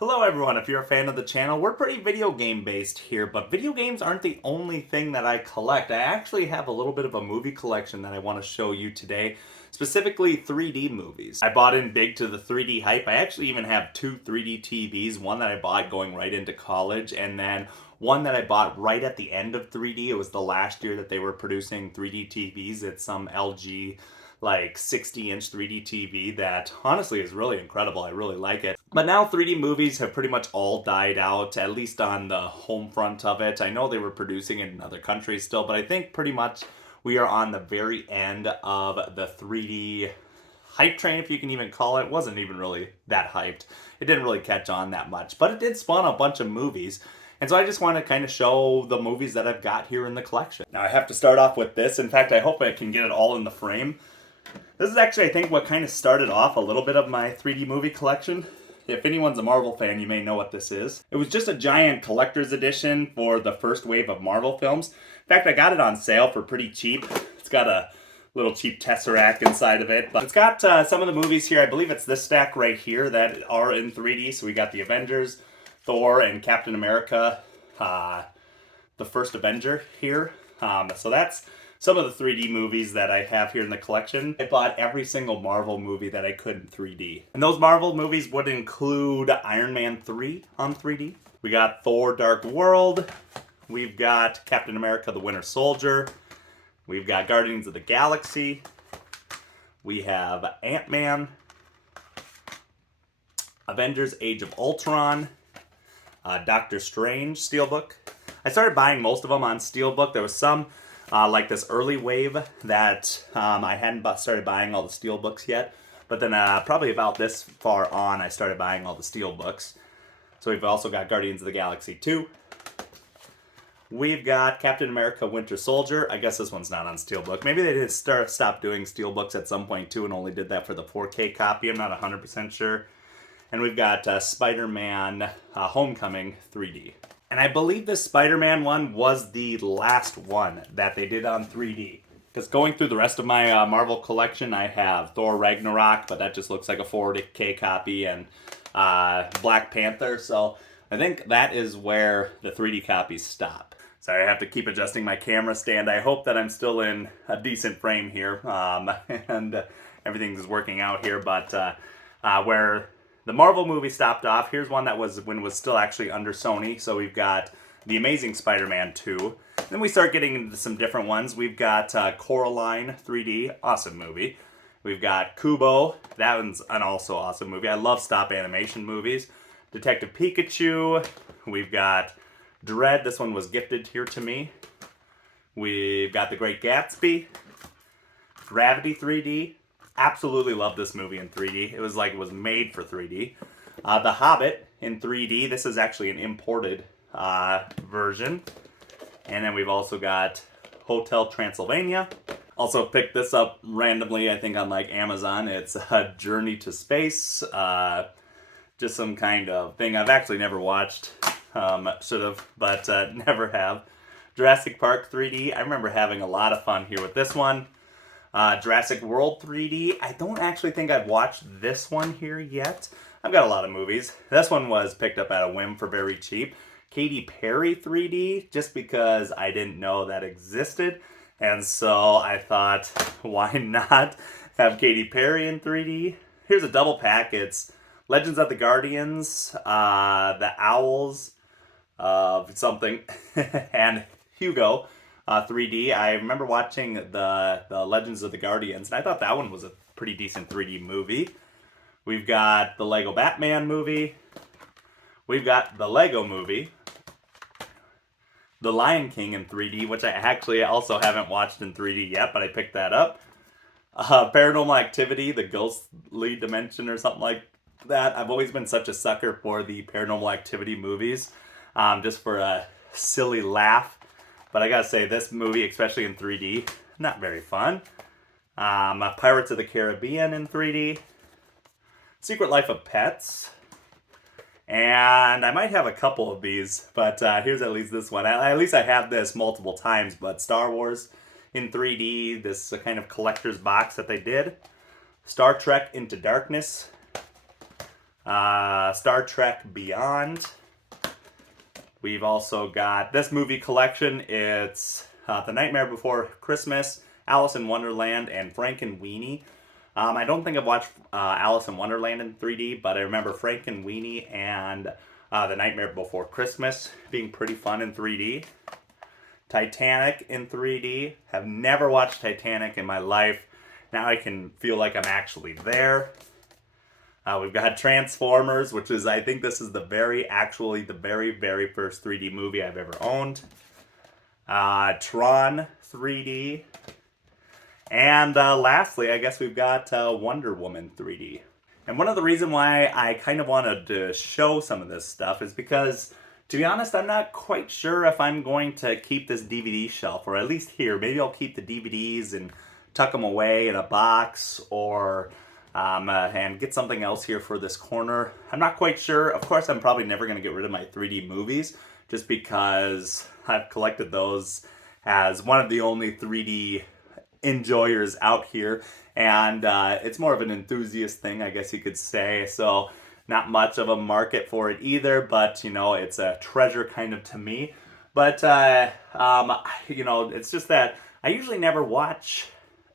Hello everyone, if you're a fan of the channel, we're pretty video game based here, but video games aren't the only thing that I collect. I actually have a little bit of a movie collection that I want to show you today, specifically 3D movies. I bought in big to the 3D hype. I actually even have two 3D TVs, one that I bought going right into college, and then one that I bought right at the end of 3D. It was the last year that they were producing 3D TVs. It's some LG like 60-inch 3D TV that honestly is really incredible. I really like it. But now 3D movies have pretty much all died out, at least on the home front of it. I know they were producing it in other countries still, but I think pretty much we are on the very end of the 3D hype train, if you can even call it. It wasn't even really that hyped. It didn't really catch on that much, but it did spawn a bunch of movies. And so I just want to kind of show the movies that I've got here in the collection. Now I have to start off with this. In fact, I hope I can get it all in the frame. This is actually, I think, what kind of started off a little bit of my 3D movie collection. If anyone's a Marvel fan, you may know what this is. It was just a giant collector's edition for the first wave of Marvel films. In fact, I got it on sale for pretty cheap. It's got a little cheap Tesseract inside of it. But it's got some of the movies here. I believe it's this stack right here that are in 3D. So we got the Avengers, Thor, and Captain America, the first Avenger here. So that's some of the 3D movies that I have here in the collection. I bought every single Marvel movie that I could in 3D. And those Marvel movies would include Iron Man 3 on 3D. We got Thor Dark World. We've got Captain America the Winter Soldier. We've got Guardians of the Galaxy. We have Ant-Man. Avengers Age of Ultron. Doctor Strange Steelbook. I started buying most of them on Steelbook. There was some like this early wave that I hadn't started buying all the Steelbooks yet. But then probably about this far on, I started buying all the Steelbooks. So we've also got Guardians of the Galaxy 2. We've got Captain America Winter Soldier. I guess this one's not on Steelbook. Maybe they did stop doing Steelbooks at some point too and only did that for the 4K copy. I'm not 100% sure. And we've got Spider-Man Homecoming 3D. And I believe this Spider-Man one was the last one that they did on 3D. Because going through the rest of my Marvel collection, I have Thor Ragnarok, but that just looks like a 4K copy, and Black Panther. So I think that is where the 3D copies stop. Sorry, I have to keep adjusting my camera stand. I hope that I'm still in a decent frame here, and everything's working out here. But where the Marvel movie stopped off, here's one that was when it was still actually under Sony. So we've got The Amazing Spider-Man 2. Then we start getting into some different ones. We've got Coraline 3D, awesome movie. We've got Kubo, that one's an also awesome movie. I love stop animation movies. Detective Pikachu. We've got Dread, this one was gifted here to me. We've got The Great Gatsby. Gravity 3D. Absolutely love this movie in 3D. It was like it was made for 3D. The Hobbit in 3D. This is actually an imported version. And then we've also got Hotel Transylvania. Also picked this up randomly, I think on like Amazon. It's a Journey to Space. Just some kind of thing I've actually never watched. Should have, but never have. Jurassic Park 3D. I remember having a lot of fun here with this one. Jurassic World 3D. I don't actually think I've watched this one here yet. I've got a lot of movies. This one was picked up at a whim for very cheap. Katy Perry 3D, just because I didn't know that existed. And so I thought, why not have Katy Perry in 3D? Here's a double pack. It's Legends of the Guardians, The Owls of something, and Hugo. 3D. I remember watching the Legends of the Guardians, and I thought that one was a pretty decent 3D movie. We've got the Lego Batman movie. We've got the Lego movie. The Lion King in 3D, which I actually also haven't watched in 3D yet, but I picked that up. Paranormal Activity, the Ghostly Dimension or something like that. I've always been such a sucker for the Paranormal Activity movies, just for a silly laugh. But I gotta say, this movie, especially in 3D, not very fun. Pirates of the Caribbean in 3D. Secret Life of Pets. And I might have a couple of these, but here's at least this one. At least I have this multiple times, but Star Wars in 3D, this kind of collector's box that they did. Star Trek Into Darkness. Star Trek Beyond. We've also got this movie collection. It's The Nightmare Before Christmas, Alice in Wonderland, and Frankenweenie. I don't think I've watched Alice in Wonderland in 3D, but I remember Frankenweenie and The Nightmare Before Christmas being pretty fun in 3D. Titanic in 3D. Have never watched Titanic in my life. Now I can feel like I'm actually there. We've got Transformers, which is, I think this is the very first 3D movie I've ever owned. Tron 3D. And lastly, I guess we've got Wonder Woman 3D. And one of the reasons why I kind of wanted to show some of this stuff is because, to be honest, I'm not quite sure if I'm going to keep this DVD shelf, or at least here. Maybe I'll keep the DVDs and tuck them away in a box, or and get something else here for this corner. I'm not quite sure. Of course, I'm probably never going to get rid of my 3D movies, just because I've collected those as one of the only 3D enjoyers out here, and it's more of an enthusiast thing, I guess you could say. So not much of a market for it either, but you know, it's a treasure kind of to me. But you know, it's just that I usually never watch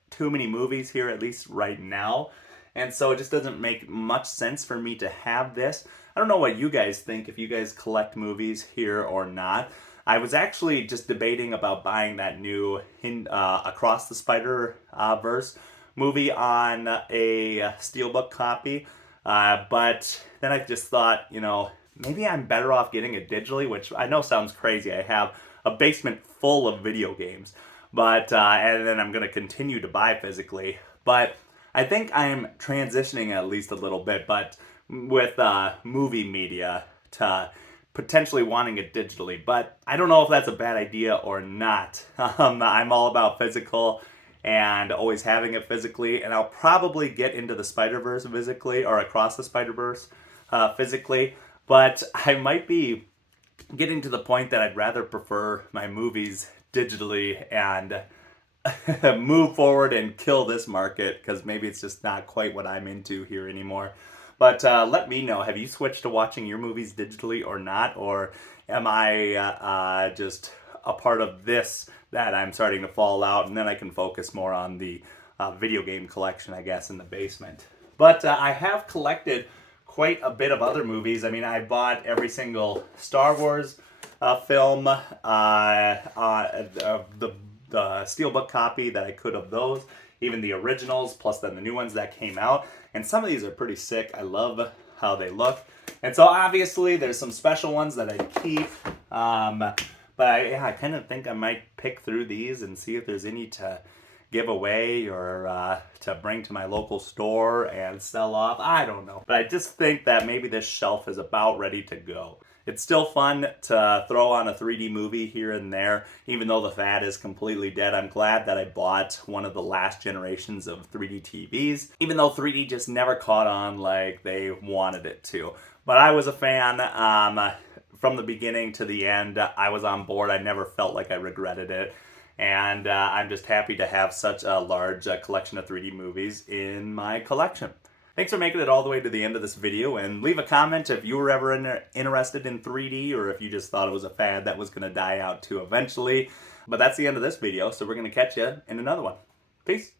too many movies here, at least right now. And so it just doesn't make much sense for me to have this. I don't know what you guys think, if you guys collect movies here or not. I was actually just debating about buying that new Across the Spider-Verse movie on a Steelbook copy. But then I just thought, you know, maybe I'm better off getting it digitally, which I know sounds crazy. I have a basement full of video games, but and then I'm going to continue to buy physically. But I think I'm transitioning at least a little bit, but with movie media to potentially wanting it digitally. But I don't know if that's a bad idea or not. I'm all about physical and always having it physically, and I'll probably get into the Spider-Verse physically, or Across the Spider-Verse physically, but I might be getting to the point that I'd rather prefer my movies digitally and move forward and kill this market, because maybe it's just not quite what I'm into here anymore. But let me know, have you switched to watching your movies digitally or not? Or am I just a part of this that I'm starting to fall out, and then I can focus more on the video game collection, I guess, in the basement. But I have collected quite a bit of other movies. I mean, I bought every single Star Wars film, the Steelbook copy that I could of those, even the originals, plus then the new ones that came out. And some of these are pretty sick. I love how they look. And so obviously there's some special ones that I keep. But I kind of think I might pick through these and see if there's any to give away, or to bring to my local store and sell off. I don't know. But I just think that maybe this shelf is about ready to go. It's still fun to throw on a 3D movie here and there, even though the fad is completely dead. I'm glad that I bought one of the last generations of 3D TVs, even though 3D just never caught on like they wanted it to. But I was a fan from the beginning to the end. I was on board. I never felt like I regretted it. And I'm just happy to have such a large collection of 3D movies in my collection. Thanks for making it all the way to the end of this video, and leave a comment if you were ever interested in 3D, or if you just thought it was a fad that was going to die out too eventually. But that's the end of this video, so we're going to catch you in another one. Peace!